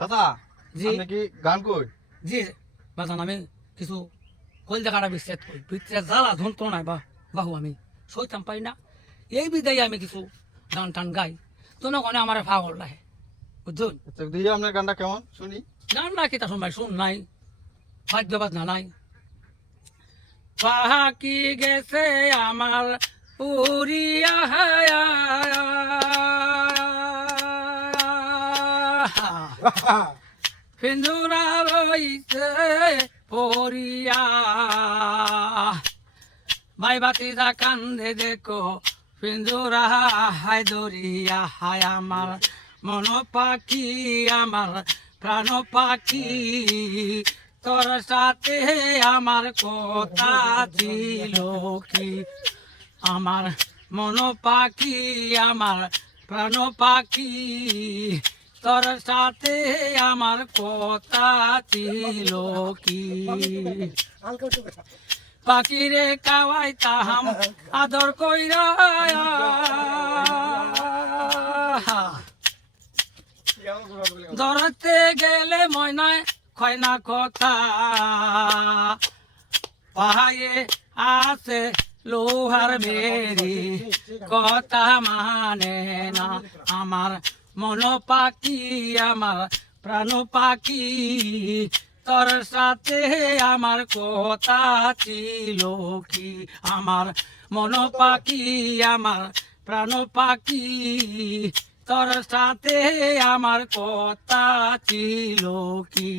দাদা জি আপনি কি গান কই? জি বাজান আমি কিছু কলজা কাটা বিচ্ছেদ করি ভিতরে জ্বালা যন্ত্রণায় বাহু আমি সইতাম পারি না এই বিদায় আমি কিছু গান টান গাই জনগণে আমার পাগল লাগে বুঝছেন আচ্ছা দিয়ে আপনার গানটা কেমন শুনি। গান না কি তা সময় শুন নাই বাদ্যবাদ না নাই পাখি গেছে আমার উড়িয়া পিঞ্জরা রইছে পরিয়া ভাই বাতিরা কান্দে দেখো পিঞ্জরা হায় দরিয়া হায় আমার মন পাখি আমার প্রাণ পাখি তোর সাথে আমার কথা ছিল কি আমার মন পাখি আমার প্রাণ পাখি তোর সাথে আমার কথা ছিল কি পাখিরে কাওয়াই তাহাম আদর কইরা ধরতে গেলে ময়নায় কয় না কথা পাহায়ে আছে লোহার বেরি কথা মানে না আমার মন পাখি আমার প্রাণ পাখি তোর সাথে আমার কথা ছিল কি আমার মন পাখি আমার প্রাণ পাখি তোর সাথে আমার কথা ছিল কি।